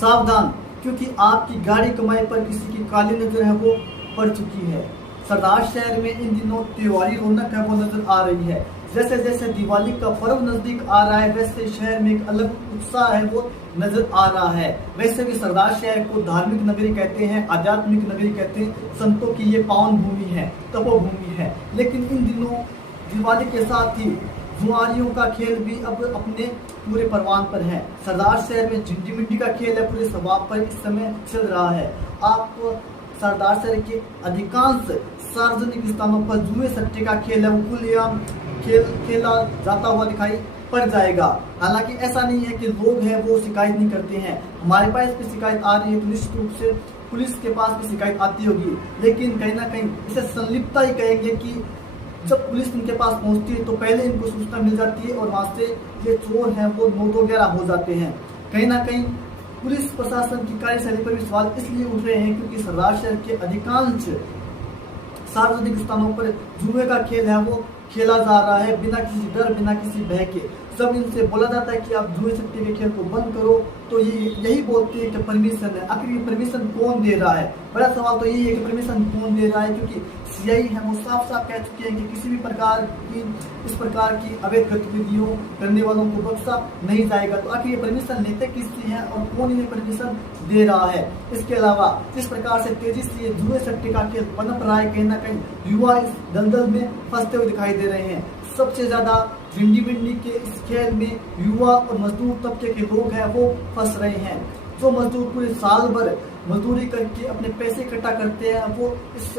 सावधान, क्योंकि आपकी गाड़ी कमाई पर किसी की काली नजर है वो पड़ चुकी है। सरदार शहर में इन दिनों त्योहारी रौनक है वो नजर आ रही है। जैसे जैसे दिवाली का पर्व नजदीक आ रहा है वैसे शहर में एक अलग उत्साह है वो नजर आ रहा है। वैसे भी सरदार शहर को धार्मिक नगरी कहते हैं, आध्यात्मिक नगरी कहते हैं, संतों की ये पावन भूमि है, तपोभूमि है। लेकिन इन दिनों दिवाली के साथ ही जुआरियों का खेल भी अब अपने पूरे परवान पर है। सरदार शहर में झिंडी मिंडी का खेल है पूरे सवाब पर इस समय चल रहा है। आपको सरदार शहर के अधिकांश सार्वजनिक स्थानों पर जुए सट्टे का खेल है वो खुलेआम खेला जाता हुआ दिखाई पड़ जाएगा। हालांकि ऐसा नहीं है कि लोग हैं वो शिकायत नहीं करते हैं। हमारे पास भी शिकायत आ रही है तो निश्चित रूप से पुलिस के पास भी शिकायत आती होगी, लेकिन कहीं ना कहीं इसे संलिप्तता ही कहेंगे कि जब पुलिस इनके पास पहुंचती है तो पहले इनको सूचना मिल जाती है और वहां से ये चोर हैं वो नोट वगैरह हो जाते हैं। कहीं ना कहीं पुलिस प्रशासन की कार्यशैली पर भी सवाल इसलिए उठ रहे हैं क्योंकि सरदार शहर के अधिकांश सार्वजनिक स्थानों पर जुए का खेल है वो खेला जा रहा है बिना किसी डर, बिना किसी भय के। जब इनसे बोला जाता है कि आप जुए सट्टे के खेल को बंद करो तो ये यही बोलते हैं कि परमिशन है। आखिर ये परमिशन कौन दे रहा है? बड़ा सवाल तो यही है कि परमिशन कौन दे रहा है, क्योंकि सीआई है वो साफ साफ कह चुके हैं कि किसी भी प्रकार की इस प्रकार की अवैध गतिविधियों करने वालों को बख्शा नहीं जाएगा। तो आखिर ये परमिशन लेते किससे हैं और कौन इन्हें परमिशन दे रहा है? इसके अलावा जिस प्रकार से तेजी से ये जुए सट्टे का खेल पनप रहा है, कहीं ना कहीं युवा इस दलदल में फंसते हुए दिखाई दे रहे हैं। सबसे ज्यादा भिंडी भिंडी के इस खेल में युवा और मजदूर तबके के लोग हैं वो फंस रहे हैं। जो मजदूर पूरे साल भर मजदूरी करके अपने पैसे इकट्ठा करते हैं वो इस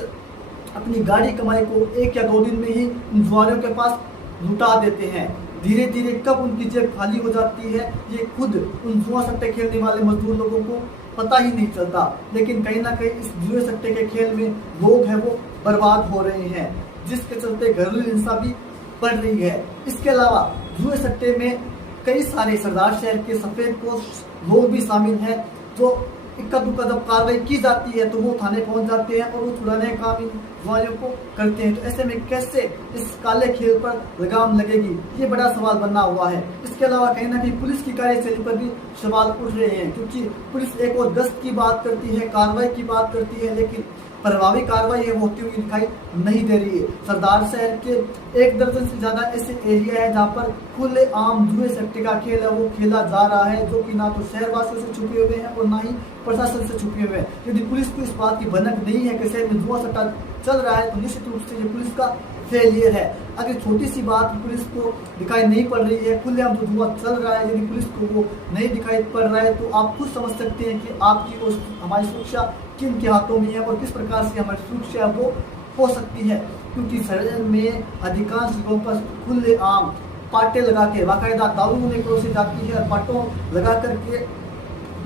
अपनी गाड़ी कमाई को 1 या 2 दिन में ही उन जुआरियों के पास लुटा देते हैं। धीरे धीरे कब उनकी जेब खाली हो जाती है ये खुद उन जुआ सट्टे खेलने वाले मजदूर लोगों को पता ही नहीं चलता। लेकिन कहीं ना कहीं इस जुए सट्टे के खेल में लोग हैं वो बर्बाद हो रहे हैं, जिसके चलते घरेलू हिंसा भी बढ़ रही है। इसके अलावा जुए सट्टे में कई सारे सरदार शहर के सफेद पोस्ट लोग भी शामिल हैं, जो इक्का दुक्का जब कार्रवाई की जाती है तो वो थाने पहुंच जाते हैं और वो छुड़ाने का काम इन जुआरियों को करते हैं। तो ऐसे में कैसे इस काले खेल पर लगाम लगेगी, ये बड़ा सवाल बना हुआ है। इसके अलावा कहीं ना कहीं पुलिस की कार्यशैली पर भी सवाल उठ रहे हैं, क्योंकि पुलिस एक और गश्त की बात करती है, कार्रवाई की बात करती है, लेकिन प्रभावी कार्रवाई है वो होती हुई दिखाई नहीं दे रही है। सरदार शहर के 1 दर्जन से ज्यादा ऐसे एरिया है जहाँ पर खुले आम जुए सट्टे का खेल है वो खेला जा रहा है, जो कि ना तो शहरवासियों से छुपे हुए हैं और ना ही प्रशासन से छुपे हुए हैं। यदि पुलिस को इस बात की भनक नहीं है कि शहर में जुआ सट्टा चल रहा है तो निश्चित रूप से ये पुलिस का फेलियर है। अगर छोटी सी बात पुलिस को दिखाई नहीं पड़ रही है, खुलेआम जो जुआ चल रहा है, यदि पुलिस को वो नहीं दिखाई पड़ रहा है तो आप खुद समझ सकते हैं कि आपकी और हमारी सुरक्षा किन के हाथों में है और किस प्रकार से हमारी सुरक्षा वो हो सकती है। क्योंकि शहर में अधिकांश जगहों पर खुलेआम पाटे लगा के बाकायदा दारू होने को से जाती है और पाटों लगा करके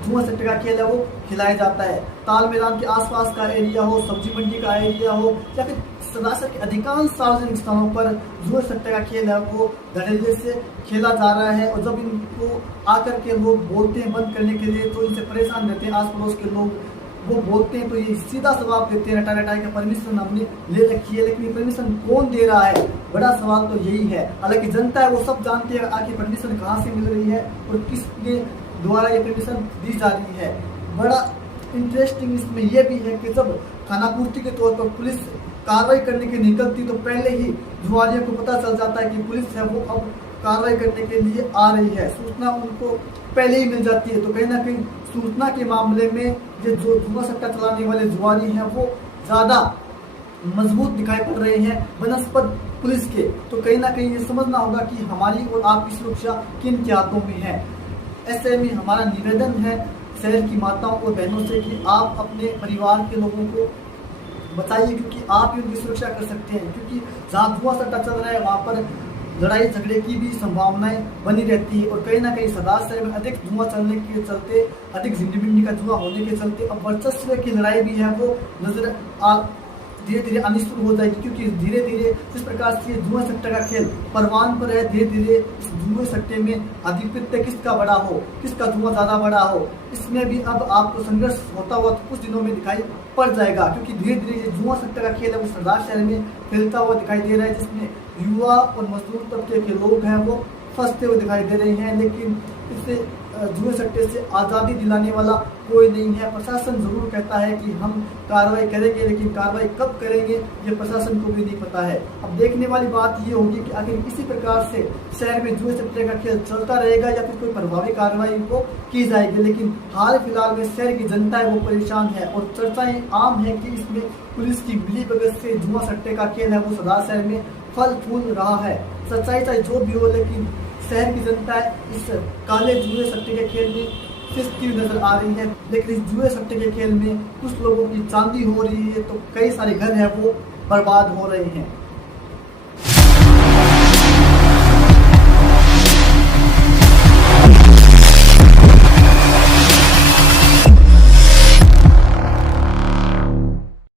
जुआ सट्टे का खेल है वो खिलाया जाता है। ताल मैदान के आसपास का एरिया हो, सब्जी मंडी का एरिया हो या फिर सरदार शहर के अधिकांश सार्वजनिक स्थानों पर जुए सट्टे का खेल है वो धड़ल्ले से खेला जा रहा है। और जब इनको आकर के लोग बोलते हैं बंद करने के लिए तो इनसे परेशान रहते हैं आस पड़ोस के लोग। वो बोलते हैं तो ये सीधा जवाब देते हैं रटा रटा के परमिशन हमने ले रखी है, लेकिन परमिशन कौन दे रहा है? बड़ा सवाल तो यही है। हालांकि जनता है वो सब जानती है आखिर परमिशन कहाँ से मिल रही है और किसके द्वारा ये परमिशन दी जा रही है। बड़ा इंटरेस्टिंग इसमें यह भी है कि जब खानापूर्ति के तौर पर पुलिस कार्रवाई करने की निकलती तो पहले ही जुआरियों को पता चल जाता है कि पुलिस है वो अब कार्रवाई करने के लिए आ रही है, सूचना उनको पहले ही मिल जाती है। तो कहीं ना कहीं सूचना के मामले में ये जो जुआ सट्टा चलाने वाले जुआरी हैं वो ज्यादा मजबूत दिखाई पड़ रहे हैं बनस्पत पुलिस के। तो कहीं ना कहीं ये समझना होगा कि हमारी और आपकी सुरक्षा किन के हाथों में है। ऐसे में हमारा निवेदन है शहर की माताओं और बहनों से कि आप अपने परिवार के लोगों को बताइए, क्योंकि आप ही उनकी सुरक्षा कर सकते हैं। क्योंकि जहाँ जुआ सट्टा चल रहा है वहाँ पर लड़ाई झगड़े की भी संभावनाएं बनी रहती है। और कहीं ना कहीं सरदार शहर में अधिक जुआ चलने के चलते, अधिक झिंडी मिंडी का जुआ होने के चलते अब वर्चस्व की लड़ाई भी है वो नजर धीरे धीरे आनी शुरू हो जाएगी। क्योंकि धीरे धीरे जिस प्रकार से जुआ सट्टे का खेल परवान पर है, धीरे धीरे इस जुए सट्टे में आधिपत्य किसका बड़ा हो, किसका जुआ ज्यादा बड़ा हो, इसमें भी अब आपको संघर्ष होता हुआ कुछ दिनों में दिखाई पड़ जाएगा। क्योंकि धीरे धीरे ये जुआ सट्टे का खेल है वो सरदार शहर में फैलता हुआ दिखाई दे रहा है, जिसमें युवा और मजदूर तबके के लोग हैं वो फंसते हुए दिखाई दे रहे हैं। लेकिन इससे जुए सट्टे से आज़ादी दिलाने वाला कोई नहीं है। प्रशासन जरूर कहता है कि हम कार्रवाई करेंगे, लेकिन कार्रवाई कब करेंगे ये प्रशासन को भी नहीं पता है। अब देखने वाली बात ये होगी कि आखिर इसी प्रकार से शहर में जुए सट्टे का खेल चलता रहेगा या फिर कोई प्रभावी कार्रवाई को की जाएगी। लेकिन हाल फिलहाल में शहर की जनता है वो परेशान है और चर्चाएं आम है कि इसमें पुलिस की मिलीभगत से जुआ सट्टे का खेल है वो सदा शहर में फल फूल रहा है। सच्चाई चाहे जो भी हो, लेकिन शहर की जनता इस काले जुए सट्टे के खेल में फिसती हुई नजर आ रही है। लेकिन इस जुए सट्टे के खेल में कुछ लोगों की चांदी हो रही है तो कई सारे घर हैं वो बर्बाद हो रहे हैं।